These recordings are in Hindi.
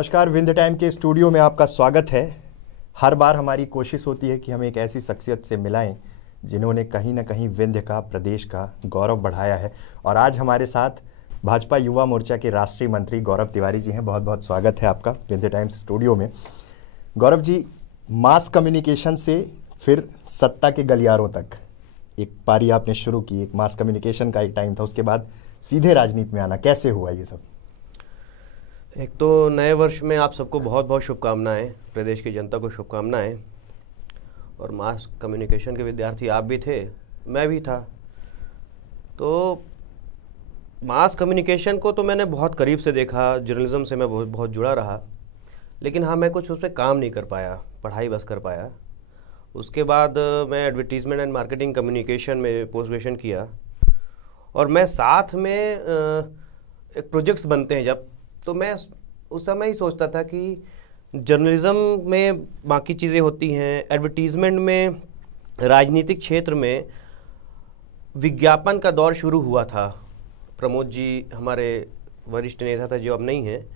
नमस्कार, विंध्य टाइम के स्टूडियो में आपका स्वागत है। हर बार हमारी कोशिश होती है कि हम एक ऐसी शख्सियत से मिलाएं जिन्होंने कहीं ना कहीं विंध्य का, प्रदेश का गौरव बढ़ाया है। और आज हमारे साथ भाजपा युवा मोर्चा के राष्ट्रीय मंत्री गौरव तिवारी जी हैं। बहुत बहुत स्वागत है आपका विंध्य टाइम्स स्टूडियो में। गौरव जी, मास कम्युनिकेशन से फिर सत्ता के गलियारों तक एक पारी आपने शुरू की। एक मास कम्युनिकेशन का एक टाइम था, उसके बाद सीधे राजनीति में आना, कैसे हुआ ये सब? एक तो नए वर्ष में आप सबको बहुत बहुत शुभकामनाएं, प्रदेश की जनता को शुभकामनाएं। और मास कम्युनिकेशन के विद्यार्थी आप भी थे, मैं भी था। तो मास कम्युनिकेशन को तो मैंने बहुत करीब से देखा, जर्नलिज्म से मैं बहुत जुड़ा रहा, लेकिन हाँ, मैं कुछ उस पर काम नहीं कर पाया, पढ़ाई बस कर पाया। उसके बाद मैं एडवर्टीज़मेंट एंड मार्केटिंग कम्युनिकेशन में पोस्ट ग्रेजुएशन किया। और मैं साथ में एक प्रोजेक्ट्स बनते हैं जब, तो मैं उस समय ही सोचता था कि जर्नलिज्म में बाकी चीज़ें होती हैं, एडवर्टीज़मेंट में, राजनीतिक क्षेत्र में विज्ञापन का दौर शुरू हुआ था। प्रमोद जी हमारे वरिष्ठ नेता था जो अब नहीं हैं,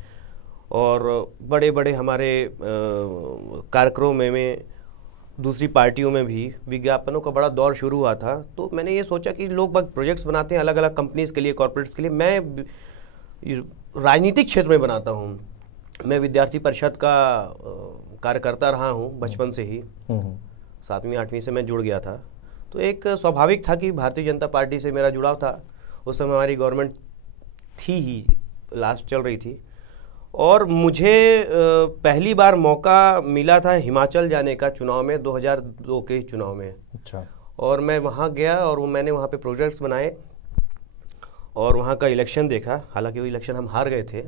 और बड़े बड़े हमारे कार्यक्रमों में दूसरी पार्टियों में भी विज्ञापनों का बड़ा दौर शुरू हुआ था। तो मैंने ये सोचा कि लोग प्रोजेक्ट्स बनाते हैं अलग अलग कंपनीज़ के लिए, कॉर्पोरेट्स के लिए, मैं राजनीतिक क्षेत्र में बनाता हूँ। मैं विद्यार्थी परिषद का कार्यकर्ता रहा हूँ बचपन से ही, 7वीं 8वीं से मैं जुड़ गया था। तो एक स्वाभाविक था कि भारतीय जनता पार्टी से मेरा जुड़ाव था। उस समय हमारी गवर्नमेंट थी ही, लास्ट चल रही थी, और मुझे पहली बार मौका मिला था हिमाचल जाने का चुनाव में, 2002 के चुनाव में। अच्छा। और मैं वहाँ गया और मैंने वहाँ पे प्रोजेक्ट्स बनाए और वहाँ का इलेक्शन देखा। हालांकि वो इलेक्शन हम हार गए थे।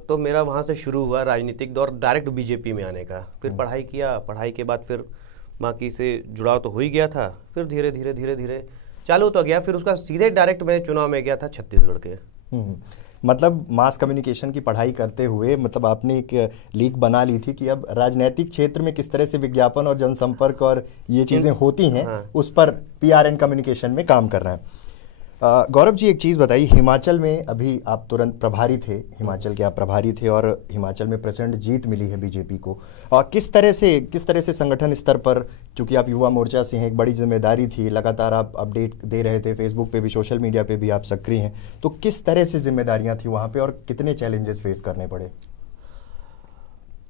तो मेरा वहाँ से शुरू हुआ राजनीतिक दौर, डायरेक्ट बीजेपी में आने का। फिर पढ़ाई किया, पढ़ाई के बाद फिर बाकी से जुड़ाव तो हो ही गया था। फिर धीरे धीरे चालू तो गया। फिर उसका सीधे डायरेक्ट मैं चुनाव में गया था छत्तीसगढ़ के। मतलब मास कम्युनिकेशन की पढ़ाई करते हुए मतलब आपने एक लीक बना ली थी कि अब राजनीतिक क्षेत्र में किस तरह से विज्ञापन और जनसंपर्क और ये चीज़ें होती हैं, हाँ, उस पर पीआर एंड कम्युनिकेशन में काम कर रहा है। गौरव जी, एक चीज़ बताइए, हिमाचल में अभी आप तुरंत प्रभारी थे, हिमाचल के आप प्रभारी थे और हिमाचल में प्रचंड जीत मिली है बीजेपी को। किस तरह से संगठन स्तर पर, चूंकि आप युवा मोर्चा से हैं, एक बड़ी जिम्मेदारी थी, लगातार आप अपडेट दे रहे थे, फेसबुक पे भी, सोशल मीडिया पे भी आप सक्रिय हैं, तो किस तरह से जिम्मेदारियां थी वहाँ पे और कितने चैलेंजेस फेस करने पड़े?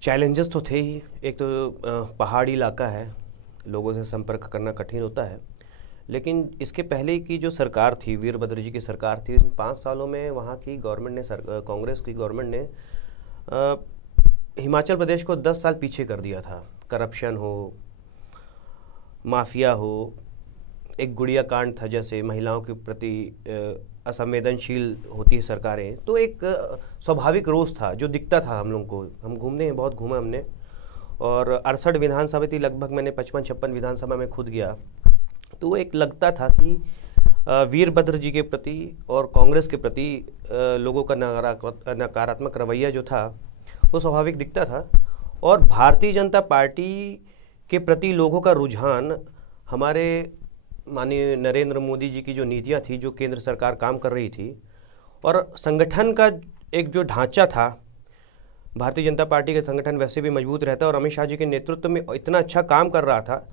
चैलेंजेस तो थे ही। एक तो पहाड़ी इलाका है, लोगों से संपर्क करना कठिन होता है। लेकिन इसके पहले की जो सरकार थी, वीरभद्र जी की सरकार थी, 5 सालों में वहाँ की गवर्नमेंट ने, कांग्रेस की गवर्नमेंट ने हिमाचल प्रदेश को 10 साल पीछे कर दिया था। करप्शन हो, माफिया हो, एक गुड़िया कांड था, जैसे महिलाओं के प्रति असंवेदनशील होती है सरकारें, तो एक स्वाभाविक रोष था जो दिखता था हम लोग को। हम घूमने हैं, बहुत घूमा हमने, और 68 विधानसभा थी लगभग, मैंने 55-56 विधानसभा में खुद गया। तो एक लगता था कि वीरभद्र जी के प्रति और कांग्रेस के प्रति लोगों का नकारात्मक रवैया जो था वो स्वाभाविक दिखता था। और भारतीय जनता पार्टी के प्रति लोगों का रुझान, हमारे माननीय नरेंद्र मोदी जी की जो नीतियां थी, जो केंद्र सरकार काम कर रही थी, और संगठन का एक जो ढांचा था, भारतीय जनता पार्टी का संगठन वैसे भी मजबूत रहता है और अमित शाह जी के नेतृत्व में इतना अच्छा काम कर रहा था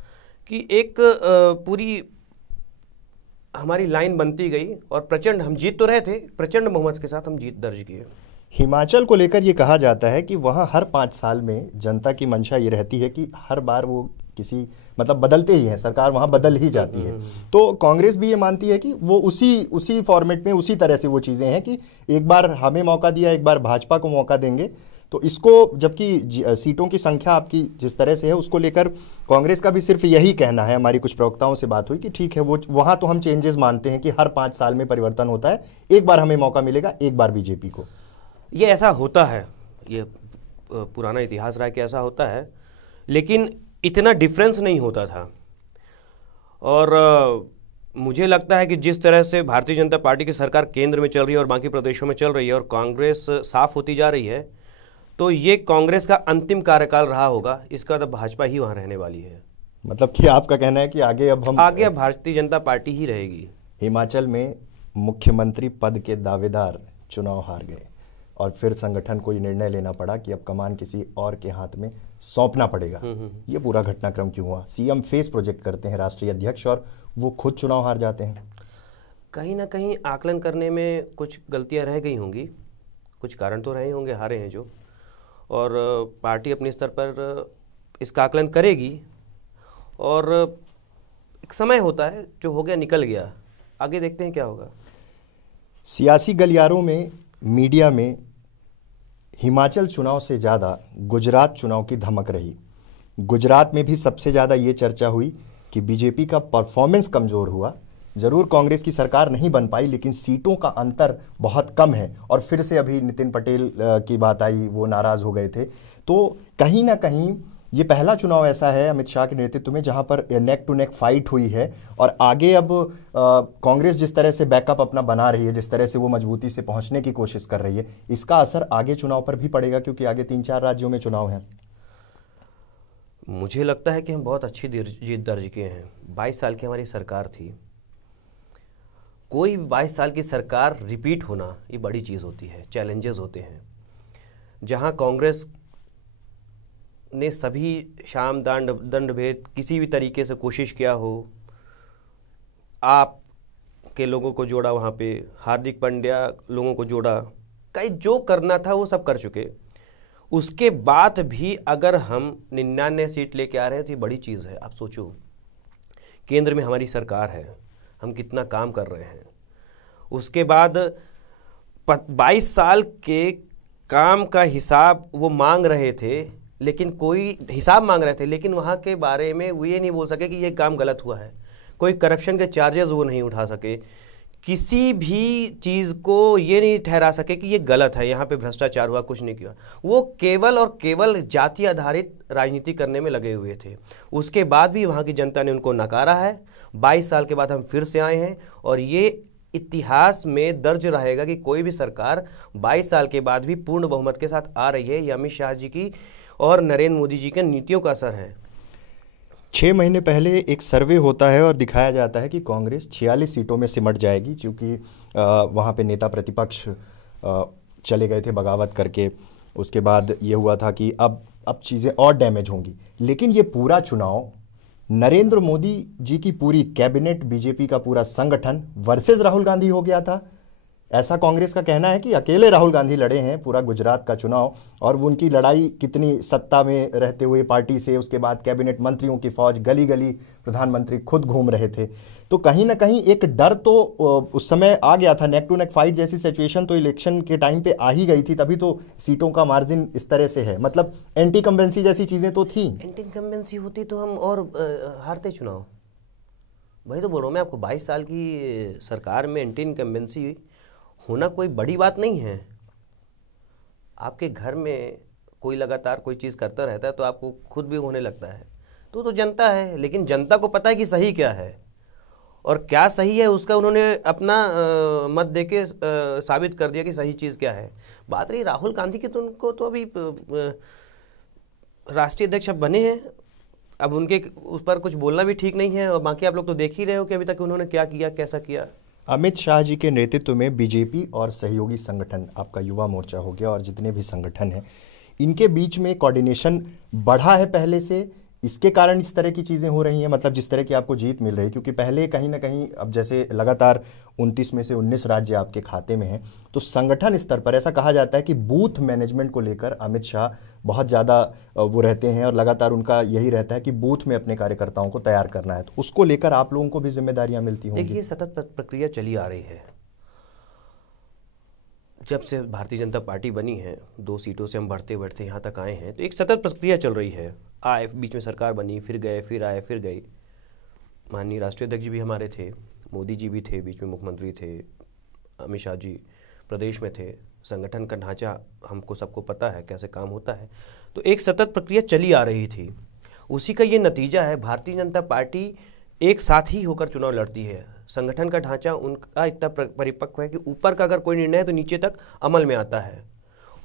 कि एक पूरी हमारी लाइन बनती गई और प्रचंड, हम जीत तो रहे थे, प्रचंड बहुमत के साथ हम जीत दर्ज किए। हिमाचल को लेकर ये कहा जाता है कि वहाँ हर 5 साल में जनता की मंशा ये रहती है कि हर बार वो किसी मतलब बदलते ही हैं, सरकार वहाँ बदल ही जाती है। तो कांग्रेस भी ये मानती है कि वो उसी फॉर्मेट में, उसी तरह से वो चीज़ें हैं कि एक बार हमें मौका दिया, एक बार भाजपा को मौका देंगे। तो इसको, जबकि सीटों की संख्या आपकी जिस तरह से है, उसको लेकर कांग्रेस का भी सिर्फ यही कहना है, हमारी कुछ प्रवक्ताओं से बात हुई कि ठीक है, वो वहाँ तो हम चेंजेस मानते हैं कि हर 5 साल में परिवर्तन होता है, एक बार हमें मौका मिलेगा, एक बार बीजेपी को। ये ऐसा होता है, ये पुराना इतिहास रहा है कि ऐसा होता है, लेकिन इतना डिफरेंस नहीं होता था। और मुझे लगता है कि जिस तरह से भारतीय जनता पार्टी की सरकार केंद्र में चल रही है और बाकी प्रदेशों में चल रही है और कांग्रेस साफ होती जा रही है, तो ये कांग्रेस का अंतिम कार्यकाल रहा होगा, इसका तो भाजपा ही वहाँ रहने वाली है। मतलब कि आपका कहना है कि आगे भारतीय जनता पार्टी ही रहेगी। हिमाचल में मुख्यमंत्री पद के दावेदार चुनाव हार गए और फिर संगठन को ये निर्णय लेना पड़ा कि अब कमान किसी और के हाथ में सौंपना पड़ेगा। ये पूरा घटनाक्रम क्यों हुआ? सीएम फेस प्रोजेक्ट करते हैं राष्ट्रीय अध्यक्ष और वो खुद चुनाव हार जाते हैं। कहीं ना कहीं आकलन करने में कुछ गलतियां रह गई होंगी, कुछ कारण तो रहे होंगे, हारे हैं जो, और पार्टी अपने स्तर पर इसका आकलन करेगी और एक समय होता है, जो हो गया निकल गया, आगे देखते हैं क्या होगा। सियासी गलियारों में, मीडिया में हिमाचल चुनाव से ज़्यादा गुजरात चुनाव की धमक रही। गुजरात में भी सबसे ज़्यादा ये चर्चा हुई कि बीजेपी का परफॉर्मेंस कमज़ोर हुआ। ज़रूर कांग्रेस की सरकार नहीं बन पाई, लेकिन सीटों का अंतर बहुत कम है। और फिर से अभी नितिन पटेल की बात आई, वो नाराज़ हो गए थे। तो कहीं ना कहीं ये पहला चुनाव ऐसा है अमित शाह के नेतृत्व में जहां पर नेक टू नेक फाइट हुई है। और आगे अब कांग्रेस जिस तरह से बैकअप अपना बना रही है, जिस तरह से वो मजबूती से पहुंचने की कोशिश कर रही है, इसका असर आगे चुनाव पर भी पड़ेगा, क्योंकि आगे 3-4 राज्यों में चुनाव है। मुझे लगता है कि हम बहुत अच्छी जीत दर्ज किए हैं। 22 साल की हमारी सरकार थी। कोई 22 साल की सरकार रिपीट होना ये बड़ी चीज़ होती है, चैलेंजेस होते हैं। जहां कांग्रेस ने सभी शाम दंड भेद किसी भी तरीके से कोशिश किया हो, आप के लोगों को जोड़ा, वहाँ पे हार्दिक पांड्या लोगों को जोड़ा, कई जो करना था वो सब कर चुके। उसके बाद भी अगर हम 99 सीट लेके आ रहे हैं तो ये बड़ी चीज़ है। आप सोचो, केंद्र में हमारी सरकार है, हम कितना काम कर रहे हैं। उसके बाद 22 साल के काम का हिसाब वो मांग रहे थे, लेकिन कोई हिसाब मांग रहे थे, लेकिन वहाँ के बारे में वो ये नहीं बोल सके कि ये काम गलत हुआ है। कोई करप्शन के चार्जेस वो नहीं उठा सके, किसी भी चीज़ को ये नहीं ठहरा सके कि ये गलत है, यहाँ पे भ्रष्टाचार हुआ, कुछ नहीं किया। वो केवल और केवल जाति आधारित राजनीति करने में लगे हुए थे। उसके बाद भी वहाँ की जनता ने उनको नकारा है। 22 साल के बाद हम फिर से आए हैं और ये इतिहास में दर्ज रहेगा कि कोई भी सरकार 22 साल के बाद भी पूर्ण बहुमत के साथ आ रही है। ये अमित शाह जी की और नरेंद्र मोदी जी के नीतियों का असर है। 6 महीने पहले एक सर्वे होता है और दिखाया जाता है कि कांग्रेस 46 सीटों में सिमट जाएगी, क्योंकि वहाँ पे नेता प्रतिपक्ष चले गए थे बगावत करके। उसके बाद ये हुआ था कि अब चीज़ें और डैमेज होंगी। लेकिन ये पूरा चुनाव नरेंद्र मोदी जी की पूरी कैबिनेट, बीजेपी का पूरा संगठन वर्सेस राहुल गांधी हो गया था। ऐसा कांग्रेस का कहना है कि अकेले राहुल गांधी लड़े हैं पूरा गुजरात का चुनाव, और उनकी लड़ाई कितनी सत्ता में रहते हुए पार्टी से, उसके बाद कैबिनेट मंत्रियों की फौज, गली गली प्रधानमंत्री खुद घूम रहे थे। तो कहीं ना कहीं एक डर तो उस समय आ गया था। नेक टू नेक फाइट जैसी सिचुएशन तो इलेक्शन के टाइम पे आ ही गई थी, तभी तो सीटों का मार्जिन इस तरह से है। मतलब एंटी कंबेंसी जैसी चीज़ें तो थी। एंटी कंबेंसी होती तो हम और हारते चुनाव। वही तो बोल रहा हूँ मैं आपको, 22 साल की सरकार में एंटी इनकम्बेंसी होना कोई बड़ी बात नहीं है। आपके घर में कोई लगातार कोई चीज़ करता रहता है तो आपको खुद भी होने लगता है। तो जनता है, लेकिन जनता को पता है कि सही क्या है और क्या सही है, उसका उन्होंने अपना मत देके साबित कर दिया कि सही चीज़ क्या है। बात रही राहुल गांधी की, तो उनको तो अभी राष्ट्रीय अध्यक्ष अब बने हैं, अब उनके उस पर कुछ बोलना भी ठीक नहीं है। और बाकी आप लोग तो देख ही रहे हो कि अभी तक उन्होंने क्या किया, कैसा किया। अमित शाह जी के नेतृत्व में बीजेपी और सहयोगी संगठन, आपका युवा मोर्चा हो गया और जितने भी संगठन हैं, इनके बीच में कोऑर्डिनेशन बढ़ा है पहले से। इसके कारण इस तरह की चीज़ें हो रही हैं, मतलब जिस तरह की आपको जीत मिल रही है। क्योंकि पहले कहीं ना कहीं, अब जैसे लगातार 29 में से 19 राज्य आपके खाते में हैं, तो संगठन स्तर पर ऐसा कहा जाता है कि बूथ मैनेजमेंट को लेकर अमित शाह बहुत ज़्यादा वो रहते हैं और लगातार उनका यही रहता है कि बूथ में अपने कार्यकर्ताओं को तैयार करना है। तो उसको लेकर आप लोगों को भी जिम्मेदारियां मिलती होंगी। देखिए, सतत प्रक्रिया चली आ रही है। जब से भारतीय जनता पार्टी बनी है, 2 सीटों से हम बढ़ते बढ़ते यहाँ तक आए हैं, तो एक सतत प्रक्रिया चल रही है। आए, बीच में सरकार बनी, फिर गए, फिर आए, फिर गई। माननीय राष्ट्रीय अध्यक्ष भी हमारे थे, मोदी जी भी थे, बीच में मुख्यमंत्री थे, अमित शाह जी प्रदेश में थे। संगठन का ढांचा हमको सबको पता है कैसे काम होता है। तो एक सतत प्रक्रिया चली आ रही थी, उसी का ये नतीजा है। भारतीय जनता पार्टी एक साथ ही होकर चुनाव लड़ती है। संगठन का ढांचा उनका इतना परिपक्व है कि ऊपर का अगर कोई निर्णय है तो नीचे तक अमल में आता है।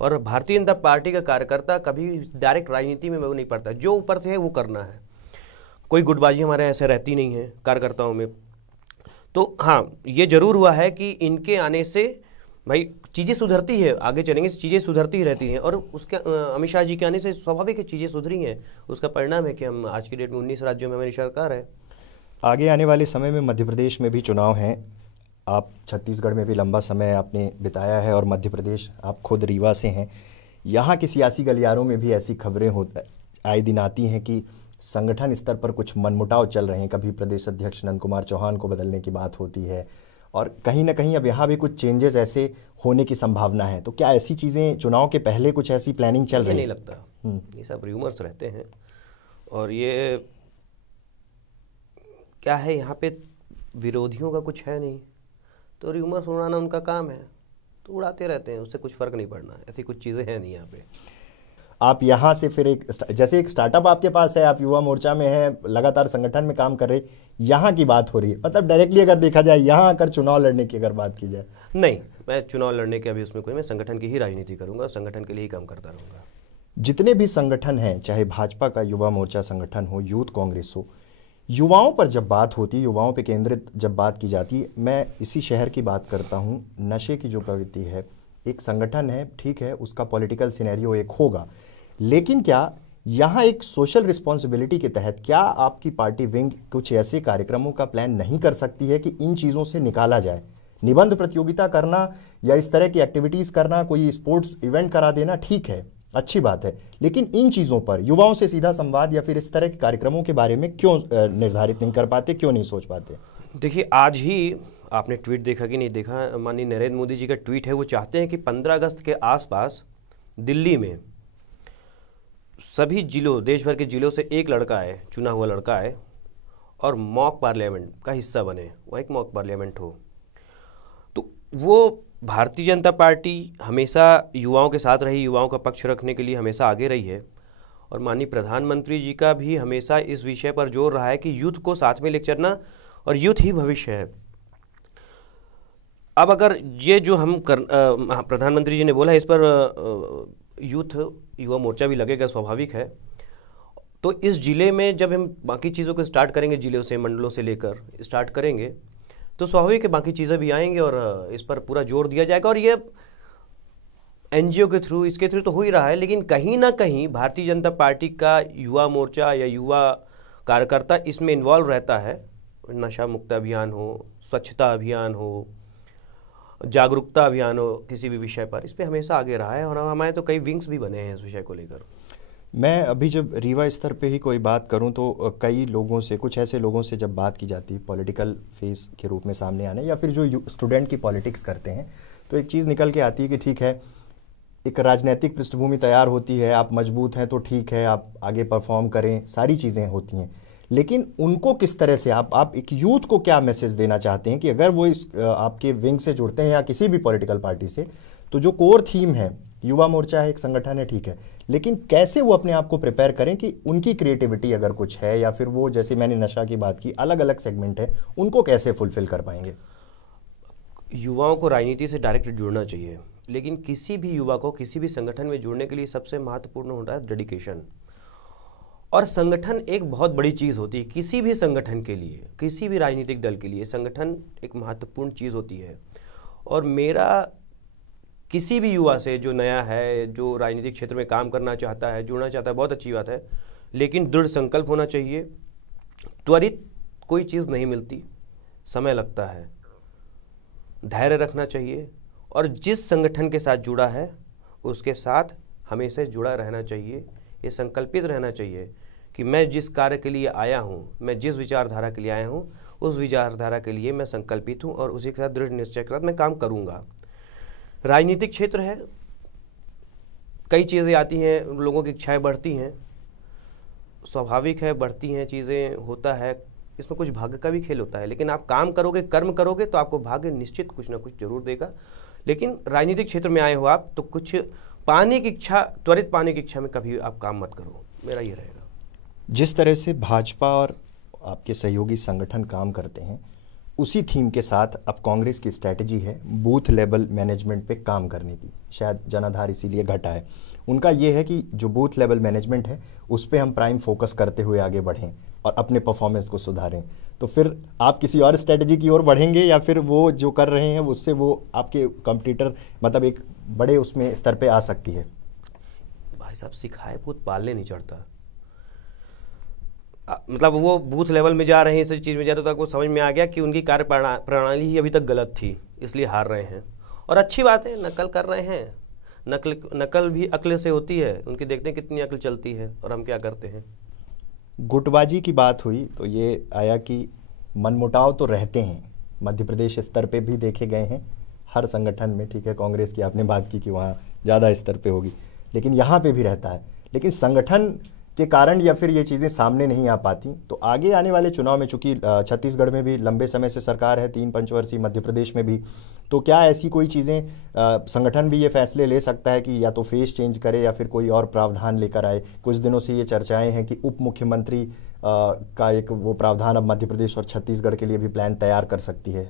और भारतीय जनता पार्टी का कार्यकर्ता कभी डायरेक्ट राजनीति में वो नहीं पड़ता, जो ऊपर से है वो करना है। कोई गुटबाजी हमारे ऐसे रहती नहीं है कार्यकर्ताओं में। तो हाँ, ये जरूर हुआ है कि इनके आने से भाई चीज़ें सुधरती है, आगे चलेंगे चीज़ें सुधरती ही रहती हैं, और उसके अमित शाह जी के आने से स्वाभाविक है चीज़ें सुधरी हैं। उसका परिणाम है कि हम आज की डेट में 19 राज्यों में हमारी सरकार है। आगे आने वाले समय में मध्य प्रदेश में भी चुनाव हैं। आप छत्तीसगढ़ में भी लंबा समय आपने बिताया है और मध्य प्रदेश, आप खुद रीवा से हैं। यहाँ की सियासी गलियारों में भी ऐसी खबरें आए दिन आती हैं कि संगठन स्तर पर कुछ मनमुटाव चल रहे हैं। कभी प्रदेश अध्यक्ष नंद कुमार चौहान को बदलने की बात होती है, और कहीं ना कहीं अब यहाँ भी कुछ चेंजेस ऐसे होने की संभावना है। तो क्या ऐसी चीज़ें चुनाव के पहले कुछ ऐसी प्लानिंग चल रही है? नहीं लगता, ये सब रूमर्स रहते हैं, और ये क्या है, यहाँ पे विरोधियों का कुछ है नहीं, तो रूमर्स उड़ाना उनका काम है, तो उड़ाते रहते हैं, उससे कुछ फ़र्क नहीं पड़ना। ऐसी कुछ चीज़ें हैं नहीं यहाँ पे। आप यहाँ से फिर जैसे एक स्टार्टअप आपके पास है, आप युवा मोर्चा में हैं, लगातार संगठन में काम कर रहे, यहाँ की बात हो रही है, मतलब डायरेक्टली अगर देखा जाए यहाँ आकर चुनाव लड़ने की अगर बात की जाए? नहीं, मैं चुनाव लड़ने के अभी उसमें कोई, मैं संगठन की ही राजनीति करूँगा, संगठन के लिए ही काम करता रहूँगा। जितने भी संगठन हैं, चाहे भाजपा का युवा मोर्चा संगठन हो, यूथ कांग्रेस हो, युवाओं पर जब बात होती है, युवाओं पर केंद्रित जब बात की जाती है, मैं इसी शहर की बात करता हूँ। नशे की जो प्रवृत्ति है, एक संगठन है, ठीक है, उसका पॉलिटिकल सिनेरियो एक होगा, लेकिन क्या यहाँ एक सोशल रिस्पॉन्सिबिलिटी के तहत क्या आपकी पार्टी विंग कुछ ऐसे कार्यक्रमों का प्लान नहीं कर सकती है कि इन चीज़ों से निकाला जाए? निबंध प्रतियोगिता करना या इस तरह की एक्टिविटीज़ करना, कोई स्पोर्ट्स इवेंट करा देना, ठीक है, अच्छी बात है, लेकिन इन चीज़ों पर युवाओं से सीधा संवाद या फिर इस तरह के कार्यक्रमों के बारे में क्यों निर्धारित नहीं कर पाते, क्यों नहीं सोच पाते? देखिए, आज ही आपने ट्वीट देखा कि नहीं देखा, माननीय नरेंद्र मोदी जी का ट्वीट है, वो चाहते हैं कि 15 अगस्त के आसपास दिल्ली में सभी जिलों, देश भर के जिलों से एक लड़का आए, चुना हुआ लड़का आए, और मॉक पार्लियामेंट का हिस्सा बने, वह एक मॉक पार्लियामेंट हो। तो वो भारतीय जनता पार्टी हमेशा युवाओं के साथ रही, युवाओं का पक्ष रखने के लिए हमेशा आगे रही है, और माननीय प्रधानमंत्री जी का भी हमेशा इस विषय पर जोर रहा है कि यूथ को साथ में लेकर चलना, और यूथ ही भविष्य है। अब अगर ये जो हम प्रधानमंत्री जी ने बोला है, इस पर यूथ युवा मोर्चा भी लगेगा, स्वाभाविक है। तो इस जिले में जब हम बाकी चीज़ों को स्टार्ट करेंगे, जिलों से, मंडलों से लेकर स्टार्ट करेंगे, तो स्वाभाविक है बाकी चीज़ें भी आएंगी, और इस पर पूरा जोर दिया जाएगा। और ये एनजीओ के थ्रू, इसके थ्रू तो हो ही रहा है, लेकिन कहीं ना कहीं भारतीय जनता पार्टी का युवा मोर्चा या युवा कार्यकर्ता इसमें इन्वॉल्व रहता है। नशा मुक्त अभियान हो, स्वच्छता अभियान हो, जागरूकता अभियान हो, किसी भी विषय पर, इस पे हमेशा आगे रहा है, और हमारे तो कई विंग्स भी बने हैं इस विषय को लेकर। मैं अभी जब रीवा स्तर पे ही कोई बात करूं तो कई लोगों से, कुछ ऐसे लोगों से जब बात की जाती है पॉलिटिकल फेस के रूप में सामने आने, या फिर जो स्टूडेंट की पॉलिटिक्स करते हैं, तो एक चीज़ निकल के आती है कि ठीक है, एक राजनीतिक पृष्ठभूमि तैयार होती है, आप मजबूत हैं तो ठीक है, आप आगे परफॉर्म करें, सारी चीज़ें होती हैं, लेकिन उनको किस तरह से आप एक यूथ को क्या मैसेज देना चाहते हैं कि अगर वो इस आपके विंग से जुड़ते हैं या किसी भी पॉलिटिकल पार्टी से, तो जो कोर थीम है, युवा मोर्चा है, एक संगठन है, ठीक है, लेकिन कैसे वो अपने आप को प्रिपेयर करें कि उनकी क्रिएटिविटी अगर कुछ है, या फिर वो, जैसे मैंने नशा की बात की, अलग अलग सेगमेंट है, उनको कैसे फुलफिल कर पाएंगे? युवाओं को राजनीति से डायरेक्ट जुड़ना चाहिए, लेकिन किसी भी युवा को किसी भी संगठन में जुड़ने के लिए सबसे महत्वपूर्ण होता है डेडिकेशन। और संगठन एक बहुत बड़ी चीज़ होती है किसी भी संगठन के लिए, किसी भी राजनीतिक दल के लिए संगठन एक महत्वपूर्ण चीज़ होती है। और मेरा किसी भी युवा से जो नया है, जो राजनीतिक क्षेत्र में काम करना चाहता है, जुड़ना चाहता है, बहुत अच्छी बात है, लेकिन दृढ़ संकल्प होना चाहिए। त्वरित कोई चीज़ नहीं मिलती, समय लगता है, धैर्य रखना चाहिए, और जिस संगठन के साथ जुड़ा है उसके साथ हमेशा जुड़ा रहना चाहिए। ये संकल्पित रहना चाहिए कि मैं जिस कार्य के लिए आया हूँ, मैं जिस विचारधारा के लिए आया हूँ, उस विचारधारा के लिए मैं संकल्पित हूँ, और उसी के साथ दृढ़ निश्चय के साथ मैं काम करूँगा। राजनीतिक क्षेत्र है, कई चीज़ें आती हैं, लोगों की इच्छाएं बढ़ती हैं, स्वाभाविक है, बढ़ती हैं चीज़ें, होता है, इसमें कुछ भाग्य का भी खेल होता है, लेकिन आप काम करोगे, कर्म करोगे, तो आपको भाग्य निश्चित कुछ ना कुछ जरूर देगा। लेकिन राजनीतिक क्षेत्र में आए हो आप, तो कुछ पाने की इच्छा, त्वरित पाने की इच्छा में कभी आप काम मत करो, मेरा ये रहेगा। जिस तरह से भाजपा और आपके सहयोगी संगठन काम करते हैं, उसी थीम के साथ अब कांग्रेस की स्ट्रैटेजी है बूथ लेवल मैनेजमेंट पे काम करने की। शायद जनाधार इसीलिए घटा है। उनका ये है कि जो बूथ लेवल मैनेजमेंट है उस पे हम प्राइम फोकस करते हुए आगे बढ़ें। और अपने परफॉर्मेंस को सुधारें, तो फिर आप किसी और स्ट्रेटजी की ओर बढ़ेंगे या फिर वो जो कर रहे हैं उससे वो आपके कंपटीटर मतलब एक बड़े उसमें स्तर पे आ सकती है? भाई साहब, सिखाए पूत पालने नहीं चढ़ता। मतलब वो बूथ लेवल में जा रहे हैं, इस चीज़ में जा रहे, तो आपको समझ में आ गया कि उनकी कार्य प्रणाली ही अभी तक गलत थी, इसलिए हार रहे हैं। और अच्छी बात है, नकल कर रहे हैं, नकल भी अक्ल से होती है, उनकी देखते हैं कितनी अक्ल चलती है और हम क्या करते हैं। गुटबाजी की बात हुई तो ये आया कि मनमुटाव तो रहते हैं, मध्य प्रदेश स्तर पे भी देखे गए हैं हर संगठन में, ठीक है, कांग्रेस की आपने बात की कि वहाँ ज़्यादा स्तर पे होगी, लेकिन यहाँ पे भी रहता है। लेकिन संगठन के कारण या फिर ये चीज़ें सामने नहीं आ पाती, तो आगे आने वाले चुनाव में, चूंकि छत्तीसगढ़ में भी लंबे समय से सरकार है, 3 पंचवर्षीय, मध्य प्रदेश में भी, तो क्या ऐसी कोई चीज़ें संगठन भी ये फैसले ले सकता है कि या तो फेस चेंज करे या फिर कोई और प्रावधान लेकर आए? कुछ दिनों से ये चर्चाएं हैं कि उप मुख्यमंत्री का एक वो प्रावधान अब मध्य प्रदेश और छत्तीसगढ़ के लिए भी प्लान तैयार कर सकती है।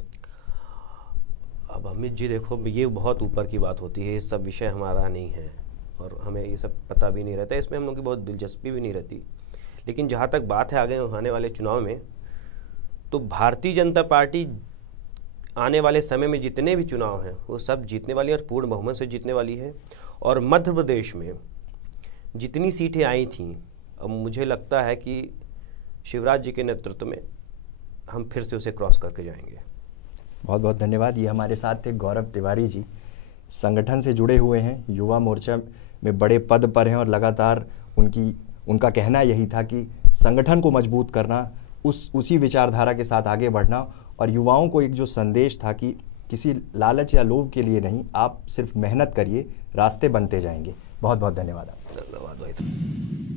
अब अमित जी देखो, ये बहुत ऊपर की बात होती है, ये सब विषय हमारा नहीं है और हमें ये सब पता भी नहीं रहता, इसमें हम लोग की बहुत दिलचस्पी भी नहीं रहती। लेकिन जहाँ तक बात है आगे आने वाले चुनाव में, तो भारतीय जनता पार्टी आने वाले समय में जितने भी चुनाव हैं वो सब जीतने वाली है और पूर्ण बहुमत से जीतने वाली है। और मध्य प्रदेश में जितनी सीटें आई थीं, अब मुझे लगता है कि शिवराज जी के नेतृत्व में हम फिर से उसे क्रॉस करके जाएंगे। बहुत बहुत धन्यवाद। ये हमारे साथ थे गौरव तिवारी जी, संगठन से जुड़े हुए हैं, युवा मोर्चा में बड़े पद पर हैं और लगातार उनका कहना यही था कि संगठन को मजबूत करना, उसी विचारधारा के साथ आगे बढ़ना, और युवाओं को एक जो संदेश था कि किसी लालच या लोभ के लिए नहीं, आप सिर्फ मेहनत करिए, रास्ते बनते जाएंगे। बहुत बहुत धन्यवाद। धन्यवाद भाई।